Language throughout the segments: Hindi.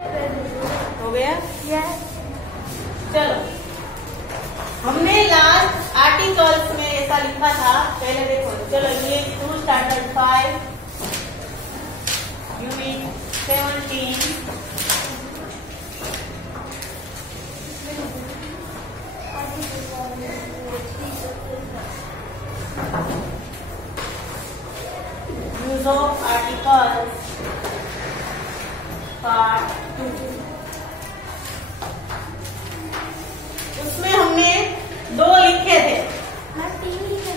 हो गया? Yes. चलो, हमने लास्ट आर्टिकल्स में ऐसा लिखा था, पहले देखो। चलो ये 2 standard 5 unit 17 use of articles part 2। उसमें हमने 2 लिखे थे,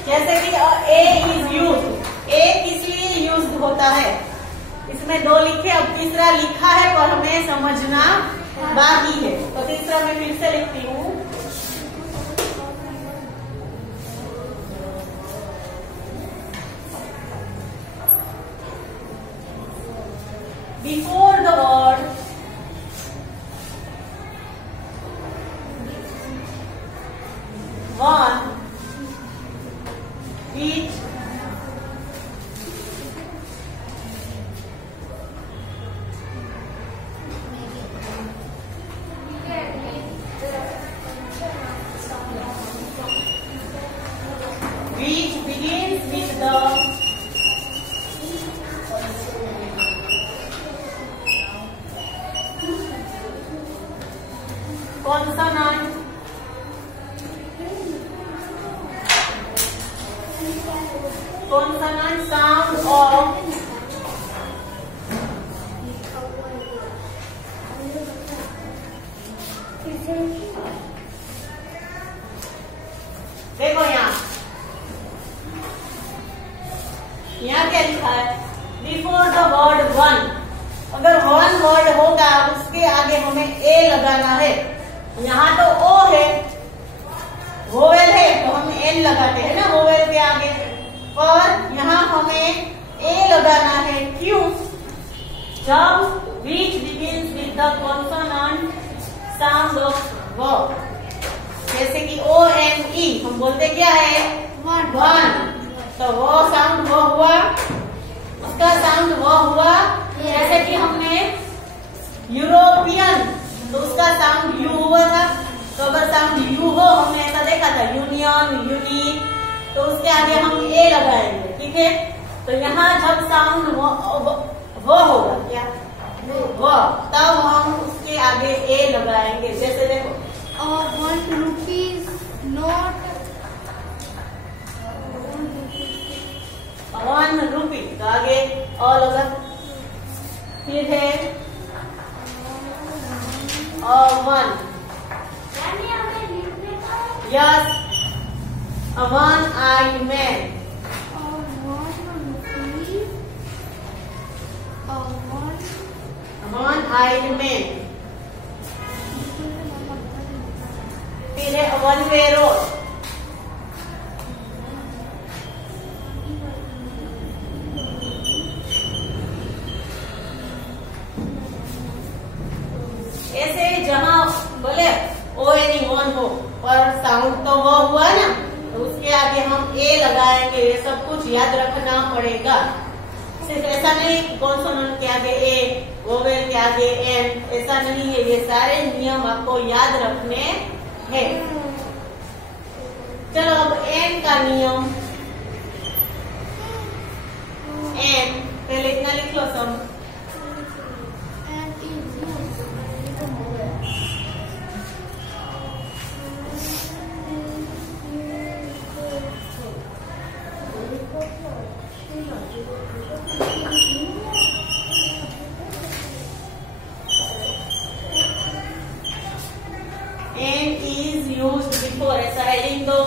जैसे कि ए इज यूज, ए किस लिए यूज होता है, इसमें 2 लिखे। अब तीसरा लिखा है पर हमें समझना बाकी है, तो तीसरा मैं फिर से लिखती हूँ। Before the word one which begins with the consonant sound of देखो यहाँ क्या लिखा है? Before the word one. अगर वन वर्ड होगा उसके आगे हमें ए लगाना है। यहाँ तो ओ है, वोवेल है तो हम एन लगाते हैं ना वोवेल के आगे, पर यहाँ हमें ए लगाना है। क्यों? जब which begins with the consonant sound of verb, जैसे कि ओ एन ई हम बोलते क्या है? वन। तो वो साउंड वो हुआ, उसका साउंड वो हुआ। जैसे कि हमने यूरोपियन, तो उसका साउंड यू हुआ था। तो अगर साउंड यू हो, हमने ऐसा देखा था यूनियन, यूनिक, तो उसके आगे हम ए लगाएंगे। ठीक है, तो यहाँ जब साउंड वो होगा क्या? वो, तब हम उसके आगे ए लगाएंगे। जैसे देखो, 1 rupees note, 1 रुपी, तो आगे और लगा। फिर है 1, yes, a one-eyed man, 1-eyed man। फिर है one way road, ऐसे जहाँ बोले ओ एनी वन हो पर साउंड तो वो हुआ ना, तो उसके आगे हम ए लगाएंगे। ये सब कुछ याद रखना पड़ेगा। सिर्फ ऐसा नहीं कॉन्सोनेंट के आगे ए, वोवेल के आगे एन, ऐसा नहीं है। ये सारे नियम आपको याद रखने हैं। चलो अब एन का नियम। एन पहले इतना लिख लो सब। N is used before, ऐसा है लिख दो।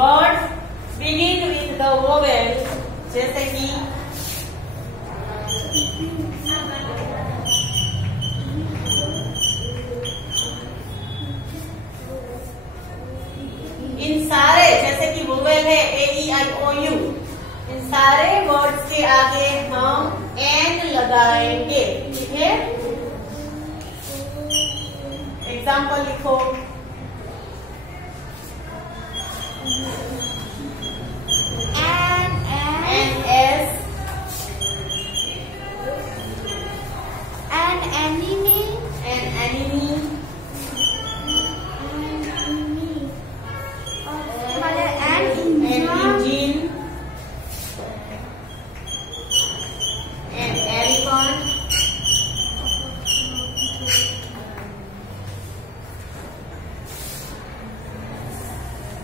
Words begin with the vowel, जैसे कि एप्पल है AEIOU, इन सारे वर्ड्स के आगे हम एन लगाएंगे। ठीक है, एग्जाम्पल लिखो। NS, an enemy, an enemy, an engine, an elephant,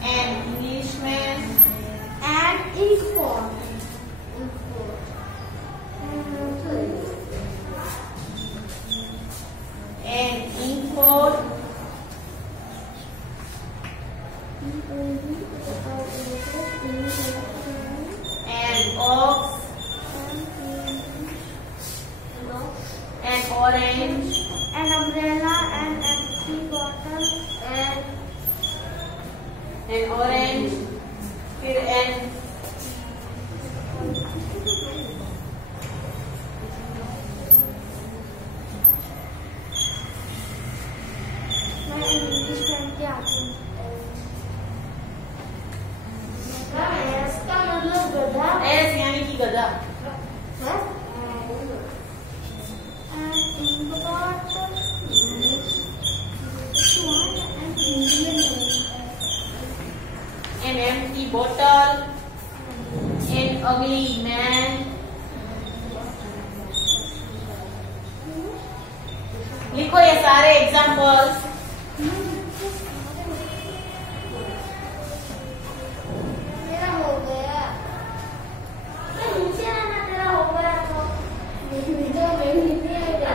an Englishman, an inkpot, an inkpot, an ox, an orange, an umbrella, an empty bottle, an orange, फिर an मैं इंग्लिश पढ़ के आती हूँ। इसका मतलब गधा S यानी कि गधा। है। An inkpot, an Indian, An empty bottle, an ugly man। लिखो ये सारे एग्जाम्पल्स। मेरा हो गया। नीचे आना, तेरा हो गया तो नीचे मेरी नहीं आएगा।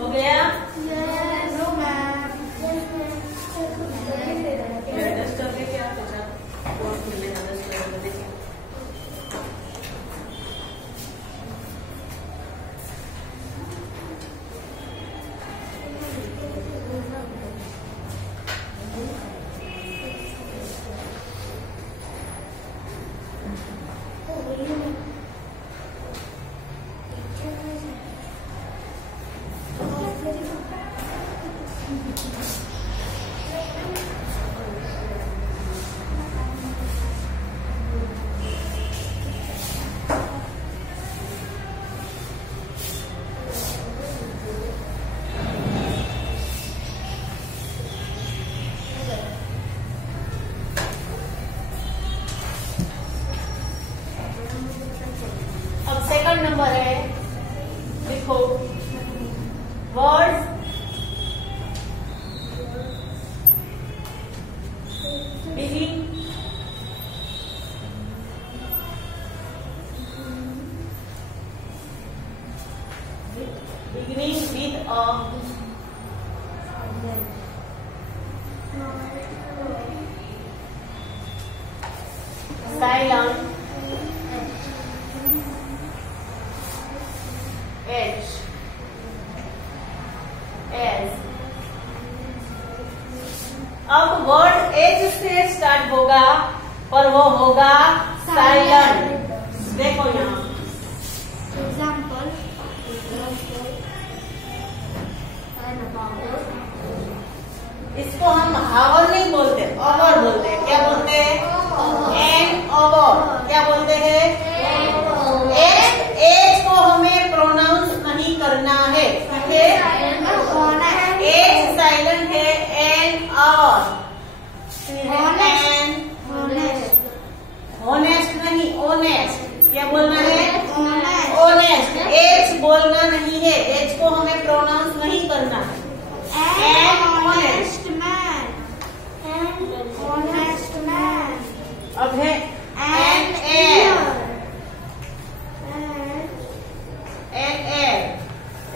हो गया? No ma'am. डस्टर लेके आओ, तो जा बोर्ड खुल लेना, डस्टर लेके आओ। अब सेकंड नंबर है, देखो words beginning with a silent H S। अब वर्ड H से स्टार्ट होगा पर वो होगा साइलेंट। देखो यहाँ एग्जाम्पल इसको हम हावर नहीं बोलते, अवर बोलते हैं। क्या बोलते हैं? एन अवर। क्या बोलते हैं? एच को हमें प्रोनाउंस नहीं करना है। एच एच बोलना नहीं है, एच को हमें प्रोनाउंस नहीं करना है। An honest man. An honest man. अब है An एन ear.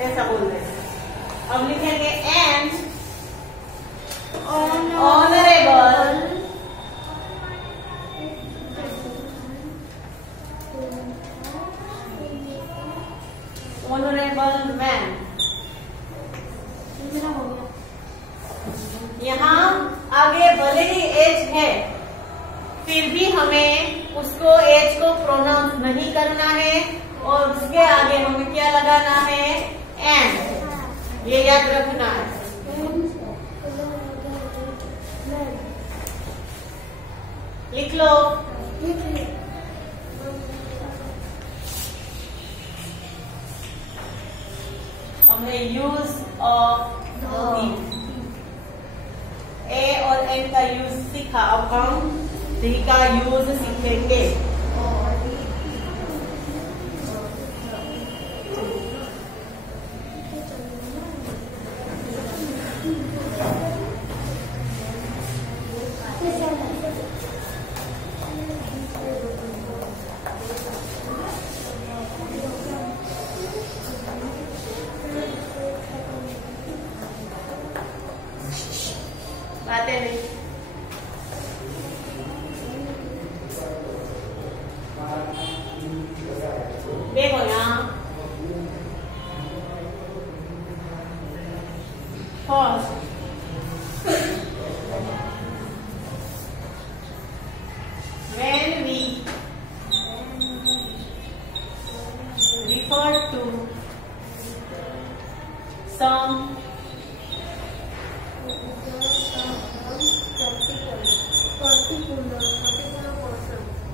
ऐसा बोल रहे हैं। अब लिखेंगे एन Honorable. Honourable man. मेरा हो गया। यहाँ आगे भले ही एच है, फिर भी हमें उसको एच को प्रोनाउंस नहीं करना है और उसके आगे हमें क्या लगाना है? एन। ये याद रखना है। लिख लो। हमने यूज ऑफ ए और एन का यूज सीखा, अब हम दी का यूज सीखेंगे। बातें नहीं। देखो यहाँ first when we refer to some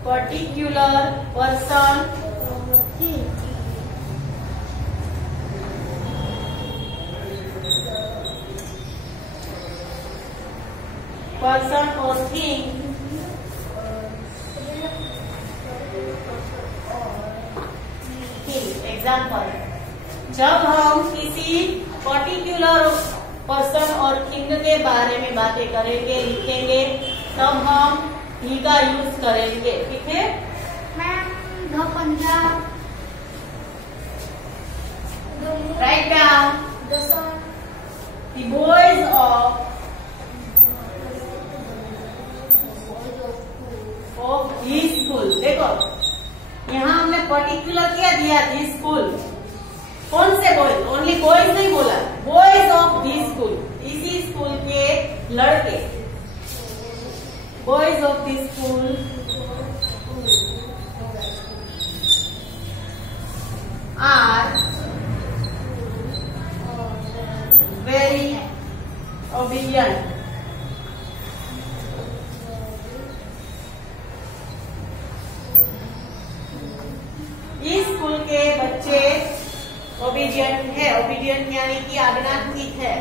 particular person or thing example, जब हम किसी पर्टिकुलर पर्सन और थिंग के बारे में बातें करेंगे, लिखेंगे, तब हम ही का यूज करेंगे। ठीक है ma'am? The Punjab, right down the sun, the boys of this school. देखो यहाँ हमने पर्टिकुलर क्या दिया? This school. कौन से बॉयज? ओनली बॉयज नहीं बोला, बॉयज ऑफ दिस स्कूल, इसी स्कूल के लड़के। Boys of this school are very obedient. इस स्कूल के बच्चे ओबीडियंट है। ओबीडियंट यानी कि आज्ञान्वित है।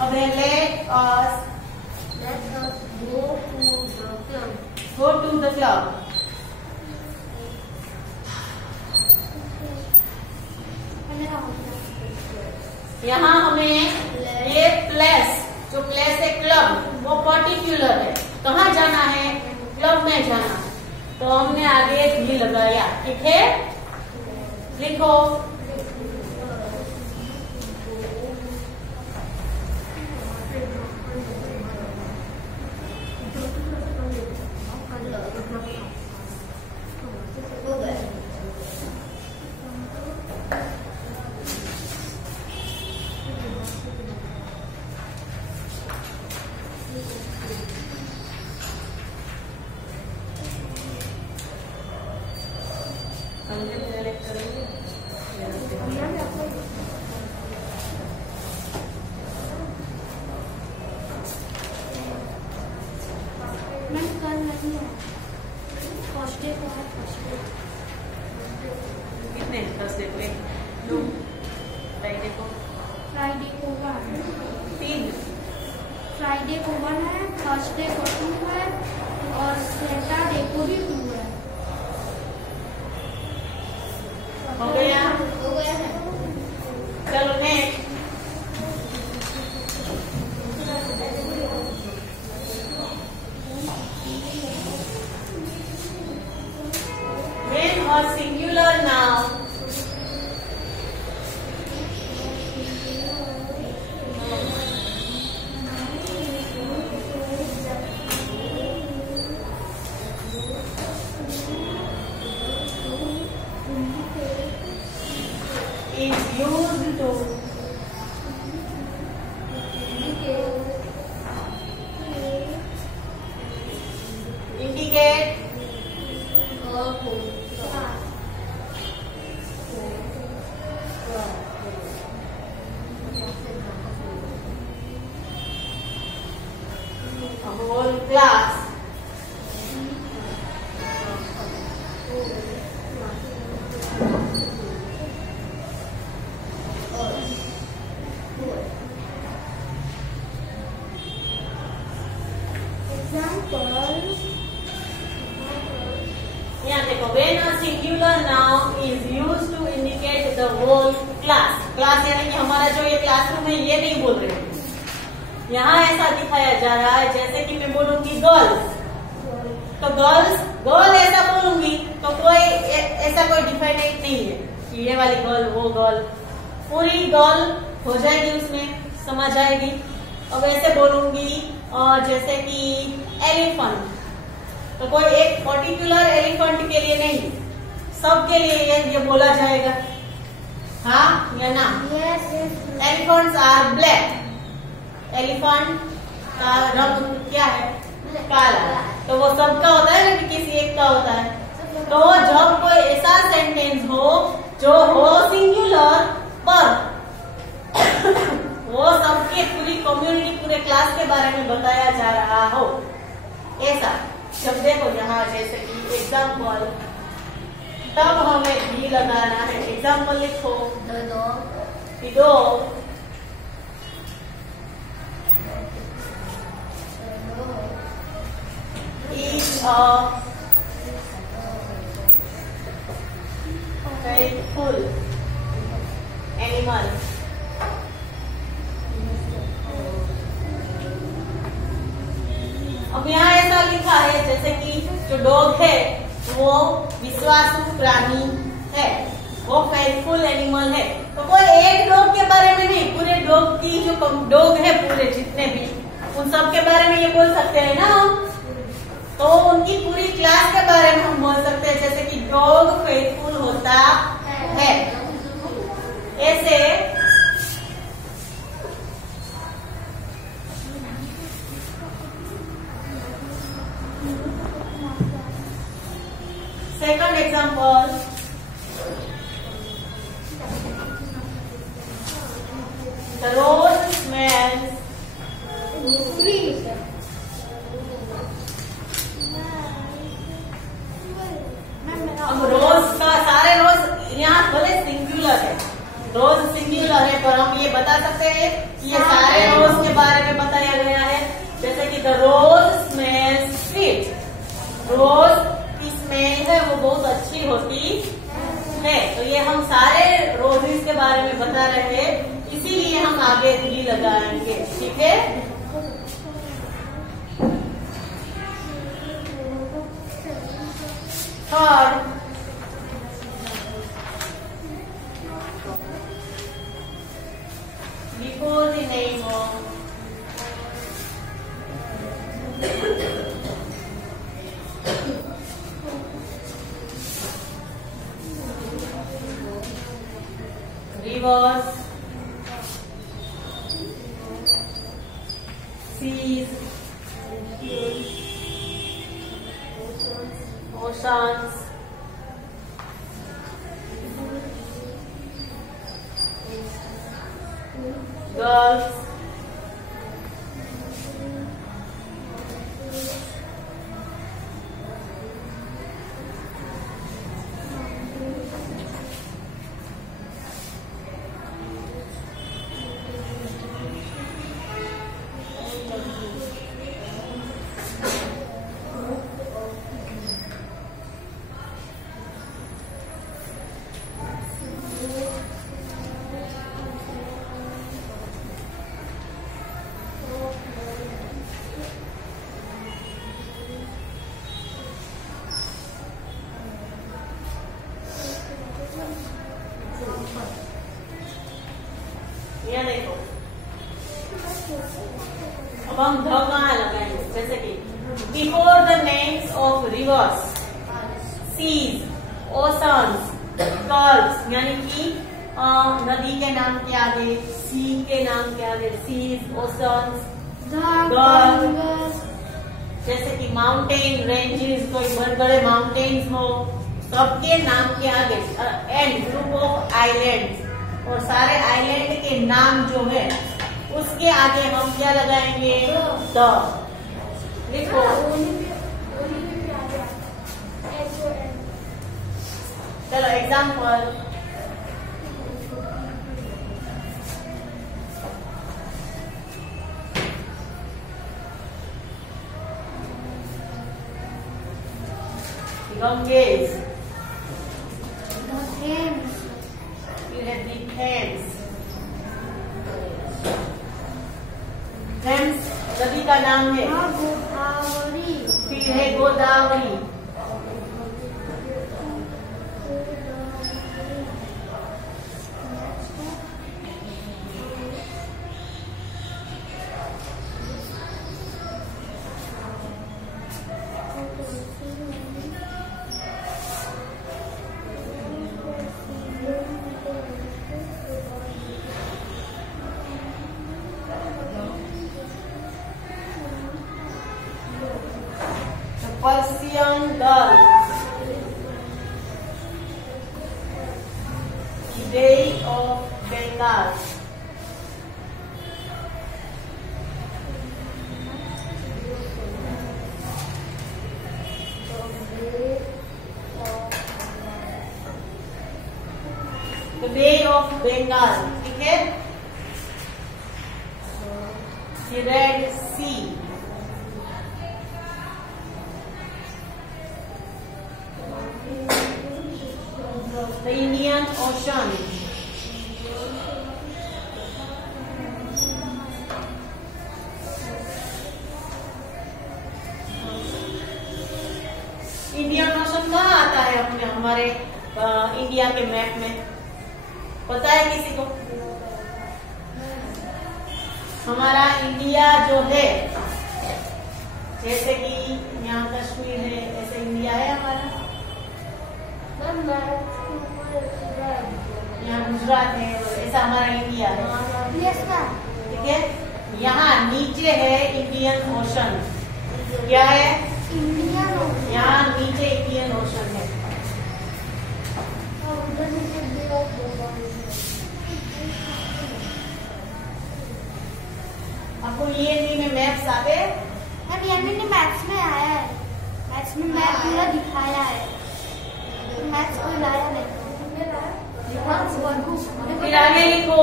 अब let us go to the club. यहाँ हमें ये प्लेस, जो प्लेस है क्लब, वो पर्टिकुलर है। कहाँ जाना है? क्लब में जाना। तो हमने आगे भी लगाया। ठीक है, लिखो। कितने थर्सडे को? दो। फ्राइडे को? फ्राइडे को 3। फ्राइडे को 1 है, थर्सडे को 2 है और सैटरडे को a singular noun is used to indicate a whole class. यहाँ देखो, when a singular noun is used to indicate the whole class. Class यानी कि हमारा जो ये क्लासरूम है, ये नहीं बोल रहे हैं। यहाँ ऐसा दिखाया जा रहा है जैसे कि मैं बोलूंगी गर्ल्स, तो गर्ल ऐसा बोलूंगी तो कोई ऐसा कोई डिफाइनेट नहीं है कि ये वाली गर्ल वो गर्ल, पूरी गर्ल हो जाएगी, उसमें समझ आएगी। अब ऐसे बोलूंगी जैसे कि एलिफेंट, तो कोई एक पर्टिकुलर एलिफेंट के लिए नहीं, सबके लिए ये बोला जाएगा, हाँ या ना? एलिफेंट्स आर ब्लैक, एलिफेंट का रंग क्या है? काला। तो वो सबका होता है ना कि किसी एक का होता है। तो जब कोई ऐसा सेंटेंस हो जो हो सिंगुलर पर वो सबके पूरी कम्युनिटी पूरे क्लास के बारे में बताया जा रहा हो, ऐसा। जब देखो यहाँ जैसे कि एग्जाम्पल, तब हमें भी लगाना है। एग्जाम्पल लिखो, the dog is a faithful animal. अब यहाँ ऐसा लिखा है जैसे कि जो डॉग है वो विश्वासु प्राणी है, वो फेथफुल एनिमल है। तो कोई एक डॉग के बारे में नहीं, पूरे डॉग की जो डॉग है पूरे जितने भी, उन सब के बारे में ये बोल सकते हैं ना। तो उनकी पूरी क्लास के बारे में हम बोल सकते हैं जैसे कि डॉग फेथफुल होता है, ऐसे। Second example, the rose smells sweet. अब रोज का सारे रोज यहाँ भले सिंगुलर है, रोज सिंगुलर है, पर हम ये बता सकते हैं कि ये सारे रोज के बारे में बताया गया है। जैसे कि द रोज स्मेल्स स्वीट, रोज की स्मेल है वो बहुत अच्छी होती है। तो ये हम सारे रोजेस के बारे में बता रहे हैं, इसीलिए हम आगे भी लगाएंगे, ठीक है। Third, before the name of rivers, seas, oceans, girls, यहाँ देखो, अब हम ध कहाँ लगाएंगे? जैसे कि before the names of rivers, seas, oceans, gulfs, यानी कि नदी के नाम के आगे, सी के नाम के आगे, सीज, ओशंस, गल्फ, जैसे कि माउंटेन रेंजेस, कोई बड़े बड़े माउंटेन्स हो, सबके नाम के आगे, एंड ग्रुप ऑफ आइलैंड्स, और सारे आइलैंड के नाम जो है उसके आगे हम क्या लगाएंगे? द। लिखो, चलो एग्जाम्पल, Ganges, फिर है the Thames, थेम्स नदी का नाम है, फिर है Godavari, Persian Gulf, Bay of Bengal, the Bay of Bengal, ठीक है? The Red Sea, the Indian Ocean, Indian ocean कहाँ आता है अपने हमारे इंडिया के मैप में? पता है किसी को? हमारा इंडिया जो है, जैसे कि यहाँ कश्मीर है, ऐसे इंडिया है हमारा, यहाँ गुजरात है, ऐसा हमारा इंडिया है, ठीक है? यहाँ नीचे है इंडियन ओशन, क्या है? यहाँ नीचे इंडियन ओशन है। आपको ये में मैप्स आते? मैथ्स में आया है, मैथ्स में मैप पूरा दिखाया है, मैथ्स कोई लाया नहीं। फिर आगे लिखो,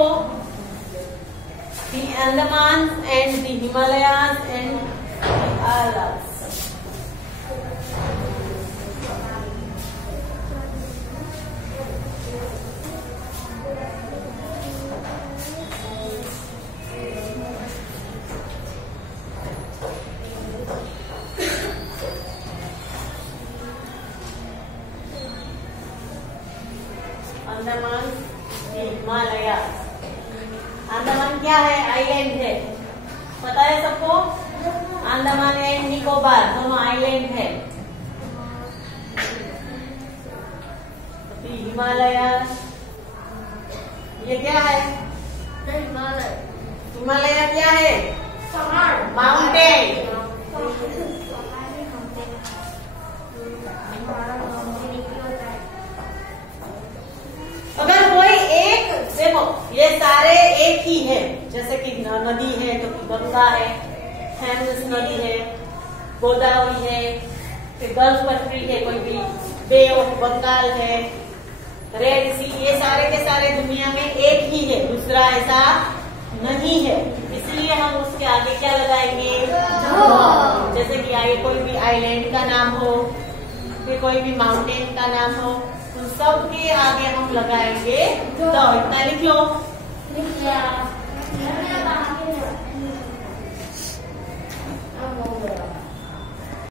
the Andaman and the Himalayas and the Arabs, Andaman, Himalayas. Andaman क्या है? आइलैंड है, पता है सबको? अंडमान एंड निकोबार दोनों आइलैंड है। हिमालयास ये क्या है? हिमालय क्या है? माउंटेन। अगर कोई एक, देखो ये सारे एक ही है, जैसे कि नदी है तो गंगा है, थेम्स नदी है, गोदावरी है, फिर गल्फ कंट्री है, कोई भी बे ऑफ बंगाल है, रेड सी, ये सारे के सारे दुनिया में एक ही है, दूसरा ऐसा नहीं है। इसलिए हम उसके आगे क्या लगाएंगे? जैसे कि कोई भी आइलैंड का नाम हो, फिर कोई भी माउंटेन का नाम हो, तो सबके आगे हम लगाएंगे तो। इतना लिख लो।